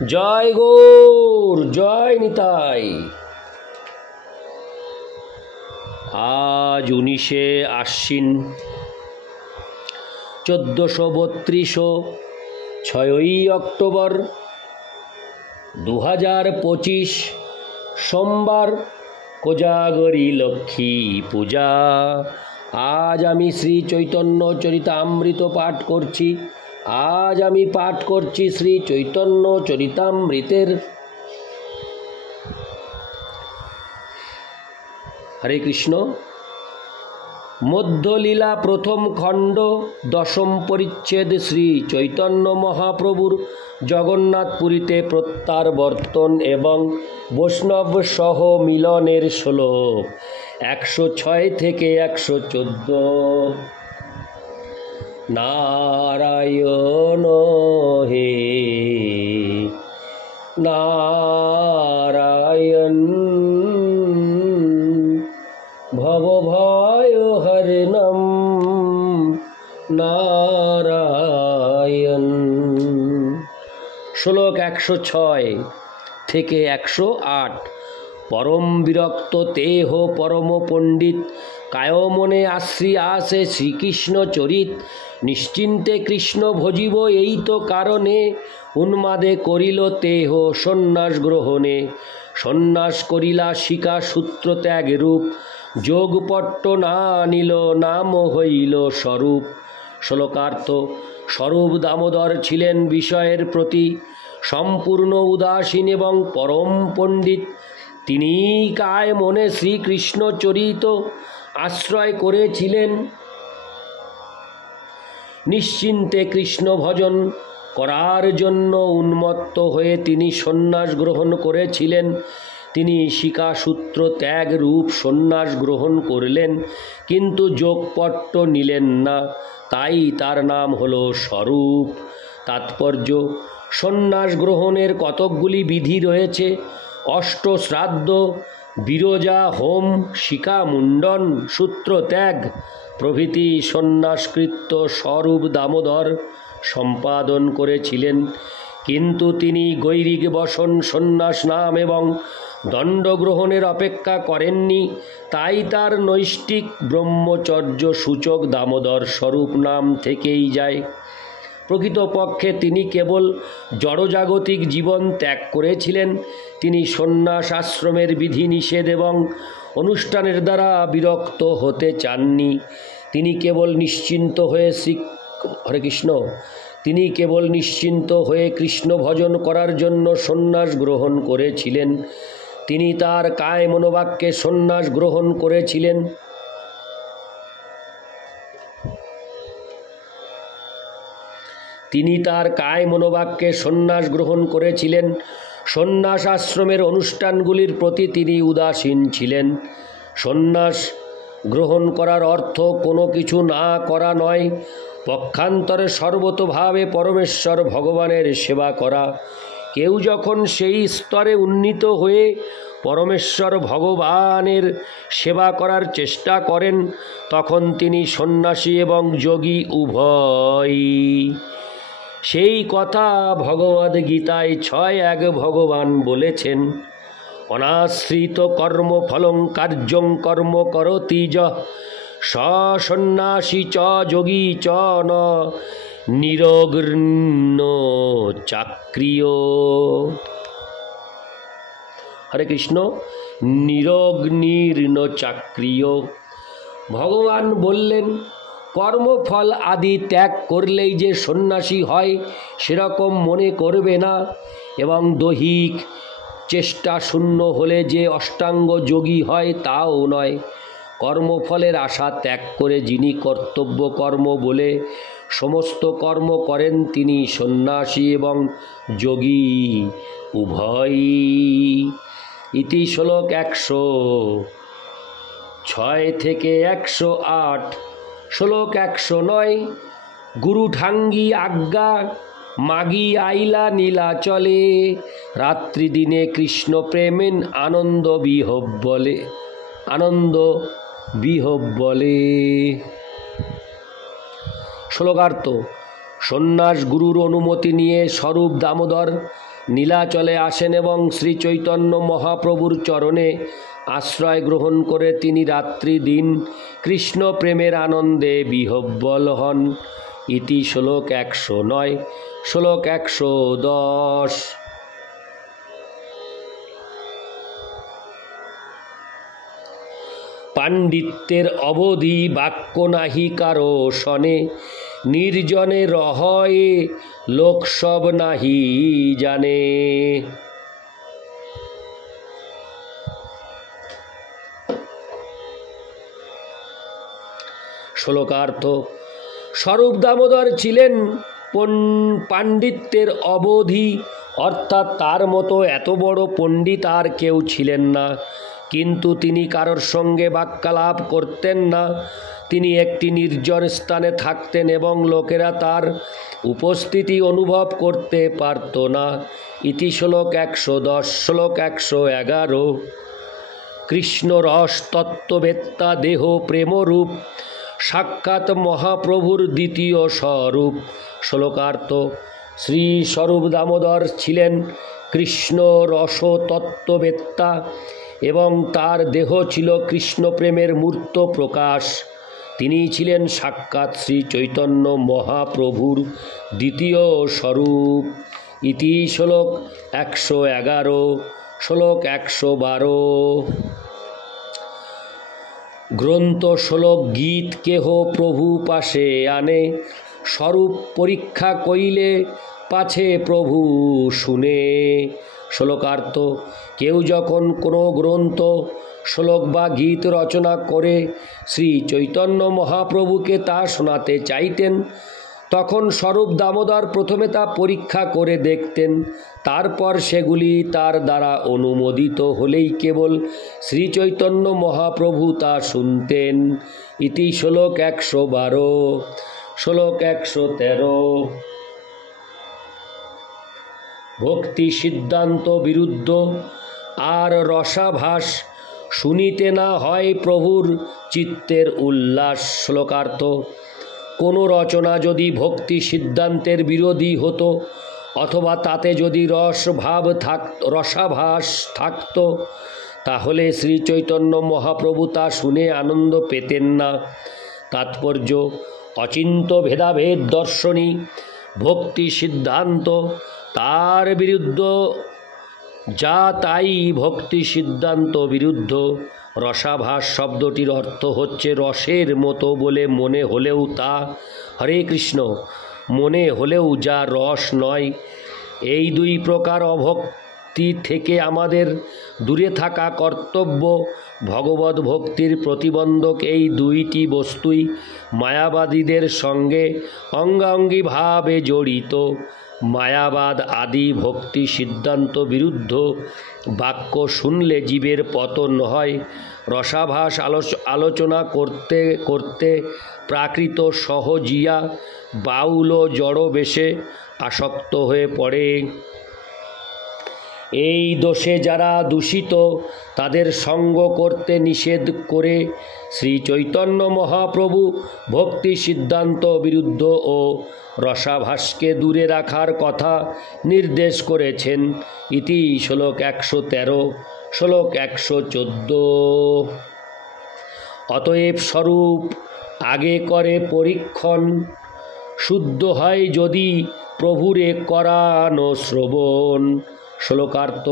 জয় গৌর, জয় নিতাই। আজ 19শে আশ্বিন 1432, 6ই অক্টোবর 2025, সোমবার, কোজাগরী লক্ষ্মী পূজা। আজ আমি শ্রী চৈতন্য চরিতামৃত পাঠ করছি। আজ আমি পাঠ করছি শ্রী চৈতন্য চরিতামৃতের হরে কৃষ্ণ মধ্যলীলা প্রথম খণ্ড, দশম পরিচ্ছেদ। শ্রী চৈতন্য মহাপ্রভুর জগন্নাথপুরীতে প্রত্যাবর্তন এবং বৈষ্ণব সহ মিলনের শ্লোক 106 থেকে 114। নারায়ণ হে নারায়ণ, ভবভয় হরণম নারায়ণ। শ্লোক 106 থেকে 108। পরম বিরক্ত তেহ পরম পণ্ডিত, কায়মনে আশ্রী আসে শ্রীকৃষ্ণ চরিত। নিশ্চিন্তে কৃষ্ণ ভজিব এই তো কারণে, উন্মাদে করিল তেহ সন্ন্যাস গ্রহণে। সন্ন্যাস করিলা শিকা সূত্র ত্যাগ রূপ, যোগপট্ট না নিল নাম হইল স্বরূপ। শ্লোকার্থ: স্বরূপ দামোদর ছিলেন বিষয়ের প্রতি সম্পূর্ণ উদাসীন এবং পরম পণ্ডিত। তিনি কায় মনে শ্রীকৃষ্ণ চরিত আশ্রয় করেছিলেন। নিশ্চিন্তে কৃষ্ণ ভজন করার জন্য উন্মত্ত হয়ে তিনি সন্ন্যাস গ্রহণ করেছিলেন। তিনি শিকাসূত্র ত্যাগ রূপ সন্ন্যাস গ্রহণ করলেন, কিন্তু যোগপট্ট নিলেন না, তাই তার নাম হলো স্বরূপ। তাৎপর্য: সন্ন্যাস গ্রহণের কতকগুলি বিধি রয়েছে। অষ্টশ্রাদ্ধ, বিরজা হোম, শিখা মুণ্ডন, সূত্র ত্যাগ প্রভৃতি সন্ন্যাসকৃত্য স্বরূপ দামোদর সম্পাদন করেছিলেন, কিন্তু তিনি গৈরিক বসন, সন্ন্যাস নাম এবং দণ্ড গ্রহণের অপেক্ষা করেননি। তাই তার নৈষ্ঠিক ব্রহ্মচর্য সূচক দামোদর স্বরূপ নাম থেকেই যায়। প্রকৃতপক্ষে তিনি কেবল জড়জাগতিক জীবন ত্যাগ করেছিলেন। তিনি সন্ন্যাস আশ্রমের বিধিনিষেধ এবং অনুষ্ঠানের দ্বারা বিরক্ত হতে চাননি। তিনি কেবল নিশ্চিন্ত হয়ে কৃষ্ণ ভজন করার জন্য সন্ন্যাস গ্রহণ করেছিলেন। তিনি তার কায় মনোবাক্যে সন্ন্যাস গ্রহণ করেছিলেন। সন্ন্যাস আশ্রমের অনুষ্ঠানগুলির প্রতি তিনি উদাসীন ছিলেন। সন্ন্যাস গ্রহণ করার অর্থ কোনো কিছু না করা নয়, পক্ষান্তরে সর্বতোভাবে পরমেশ্বর ভগবানের সেবা করা। কেউ যখন সেই স্তরে উন্নীত হয়ে পরমেশ্বর ভগবানের সেবা করার চেষ্টা করেন, তখন তিনি সন্ন্যাসী এবং যোগী উভয়ই। সেই কথা ভগবদ্গীতায় 6:1 ভগবান বলেছেন, অনাশ্রিত কর্মফলং কার্যং কর্ম করতি যঃ স সন্ন্যাসী চ যোগী চ ন নিরগ্ন চাক্রিয়। হরে কৃষ্ণ। নিরগ্নির্ন চাক্রিয়। ভগবান বললেন, কর্মফল আদি ত্যাগ করলেই যে সন্ন্যাসী হয় সেরকম মনে করবে না, এবং দৈহিক চেষ্টা শূন্য হলে যে অষ্টাঙ্গ যোগী হয় তাও নয়। কর্মফলের আশা ত্যাগ করে যিনি কর্তব্য কর্ম বলে সমস্ত কর্ম করেন, তিনি সন্ন্যাসী এবং যোগী উভয়ই। ইতি শ্লোক 106 থেকে 108। শ্লোক 109। গুরু ঠাঙ্গি আজ্ঞা মাগি আইলা নীলাচলে, রাত্রি দিনে কৃষ্ণ প্রেমেন আনন্দ বিহব বলে। শ্লোকার্থ: সন্ন্যাস গুরুর অনুমতি নিয়ে স্বরূপ দামোদর নীলাচলে আসেন এবং শ্রী চৈতন্য মহাপ্রভুর চরণে আশ্রয় গ্রহণ করে তিনি রাত্রি দিন কৃষ্ণ প্রেমের আনন্দে বিহ্বল হন। ইতি শ্লোক 109। শ্লোক 110। পাণ্ডিত্যের অবধি বাক্য নাহি কারো শনে, নির্জনে রহয়ে লোক সব নাহি জানে। শ্লোকার্থ। স্বরূপ দামোদর ছিলেন পাণ্ডিত্যের অবধি, অর্থাৎ তার মতো এত বড় পণ্ডিত আর কেউ ছিলেন না, কিন্তু তিনি কারোর সঙ্গে বাক্যালাপ করতেন না। তিনি একটি নির্জন স্থানে থাকতেন এবং লোকেরা তার উপস্থিতি অনুভব করতে পারত না। ইতি শ্লোক 110। শ্লোক 111। কৃষ্ণ রস তত্ত্ববেত্তা দেহ প্রেমরূপ, সাক্ষাৎ মহাপ্রভুর দ্বিতীয় স্বরূপ। শ্লোকার্থ। শ্রী স্বরূপ দামোদর ছিলেন কৃষ্ণ রস তত্ত্ববেত্তা এবং তার দেহ ছিল কৃষ্ণ প্রেমের মূর্ত প্রকাশ। তিনি ছিলেন সাক্ষাৎ শ্রী চৈতন্য মহাপ্রভুর দ্বিতীয় স্বরূপ। ইতি শ্লোক 111। শ্লোক 112। গ্রন্থ শ্লোক গীত কেহ প্রভু পাশে আনে, স্বরূপ পরীক্ষা কইলে পাছে প্রভু শুনে। শ্লোকার্থ। কেউ যখন কোনো গ্রন্থ শ্লোক বা গীত রচনা করে শ্রী চৈতন্য মহাপ্রভুকে তা শোনাতে চাইতেন, তখন স্বরূপ দামোদর প্রথমে তা পরীক্ষা করে দেখতেন। তারপর সেগুলি তার দ্বারা অনুমোদিত হলেই কেবল শ্রী চৈতন্য মহাপ্রভু তা শুনতেন। ইতি শ্লোক 112। শ্লোক 113। ভক্তি সিদ্ধান্ত বিরুদ্ধ আর রসাভাস, শুনিতে না হয় প্রভুর চিত্তের উল্লাস। শ্লোকার্থ। কোনো রচনা যদি ভক্তি সিদ্ধান্তের বিরোধী হতো অথবা তাতে যদি রসাভাস থাকত, তাহলে শ্রী চৈতন্য মহাপ্রভু তা শুনে আনন্দ পেতেন না। তাৎপর্য: অচিন্ত ভেদাভেদ দর্শনী ভক্তি সিদ্ধান্ত, তার বিরুদ্ধ যা তাই ভক্তি সিদ্ধান্ত বিরুদ্ধ। রসাভাস শব্দটির অর্থ হচ্ছে রসের মতো বলে মনে হলেও তা, হরে কৃষ্ণ, মনে হলেও যা রস নয়। এই দুই প্রকার অভক্তি থেকে আমাদের দূরে থাকা কর্তব্য। ভগবত ভক্তির প্রতিবন্ধক এই দুইটি বস্তুই মায়াবাদীদের সঙ্গে অঙ্গাঙ্গিভাবে জড়িত। মায়াবাদ আদি ভক্তি সিদ্ধান্ত বিরুদ্ধ বাক্য শুনলে জীবের পতন হয়। রসাভাস আলোচনা করতে করতে প্রাকৃত সহজিয়া বাউল ও জড় বেশে আসক্ত হয়ে পড়ে। এই দোষে যারা দূষিত তাদের সঙ্গ করতে নিষেধ করে শ্রী চৈতন্য মহাপ্রভু ভক্তি সিদ্ধান্ত বিরুদ্ধ ও রসাভাসকে দূরে রাখার কথা নির্দেশ করেছেন। ইতি শ্লোক 113। শ্লোক 114। অতএব স্বরূপ আগে করে পরীক্ষণ, শুদ্ধ হয় যদি প্রভুরে করানো শ্রবণ। শ্লোকার্থ।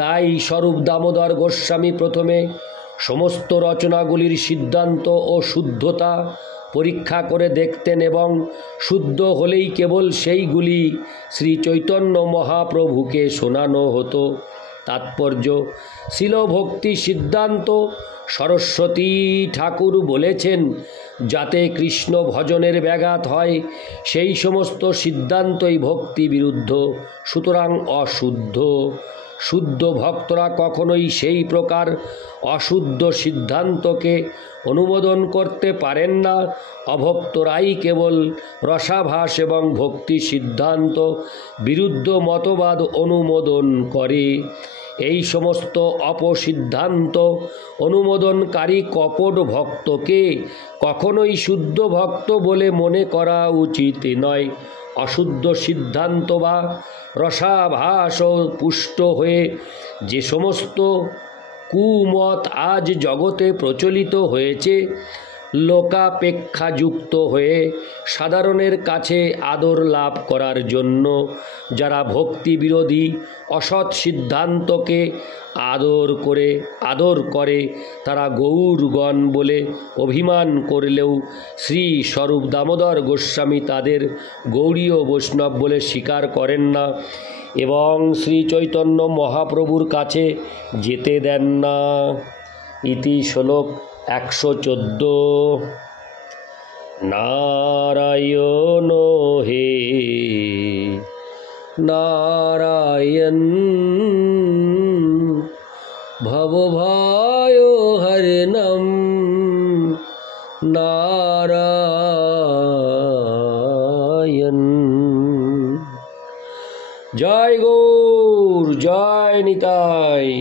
তাই স্বরূপ দামোদর গোস্বামী প্রথমে সমস্ত রচনাগুলির সিদ্ধান্ত ও শুদ্ধতা পরীক্ষা করে দেখতেন এবং শুদ্ধ হলেই কেবল সেইগুলি শ্রী চৈতন্য মহাপ্রভুকে শোনানো হতো। তাৎপর্য: শিল ভক্তি সিদ্ধান্ত সরস্বতী ঠাকুর বলেছেন, যাতে কৃষ্ণ ভজনের ব্যাঘাত হয় সেই সমস্ত সিদ্ধান্তই ভক্তি বিরুদ্ধ, সুতরাং অশুদ্ধ। শুদ্ধ ভক্তরা কখনোই সেই প্রকার অশুদ্ধ সিদ্ধান্তকে অনুমোদন করতে পারেন না। অভক্তরাই কেবল রসাভাস এবং ভক্তি সিদ্ধান্ত বিরুদ্ধ মতবাদ অনুমোদন করে। এই সমস্ত অপসিদ্ধান্ত অনুমোদনকারী কপট ভক্তকে কখনোই শুদ্ধ ভক্ত বলে মনে করা উচিত নয়। অশুদ্ধ সিদ্ধান্ত বা রসাভাস পুষ্ট হয়ে যে সমস্ত কুমত আজ জগতে প্রচলিত হয়েছে, লোকাপেক্ষাযুক্ত হয়ে সাধারণের কাছে আদর লাভ করার জন্য যারা ভক্তি বিরোধী অসৎ সিদ্ধান্তকে আদর করে তারা গৌরগণ বলে অভিমান করলেও শ্রী স্বরূপ দামোদর গোস্বামী তাদের গৌড়ীয় বৈষ্ণব বলে স্বীকার করেন না এবং শ্রী চৈতন্য মহাপ্রভুর কাছে যেতে দেন না। ইতি শ্লোক 114। নারায়ণ হে নারায়ণ ভবভয় হরণম নারায়ণ। জয় গৌর, জয় নিতাই।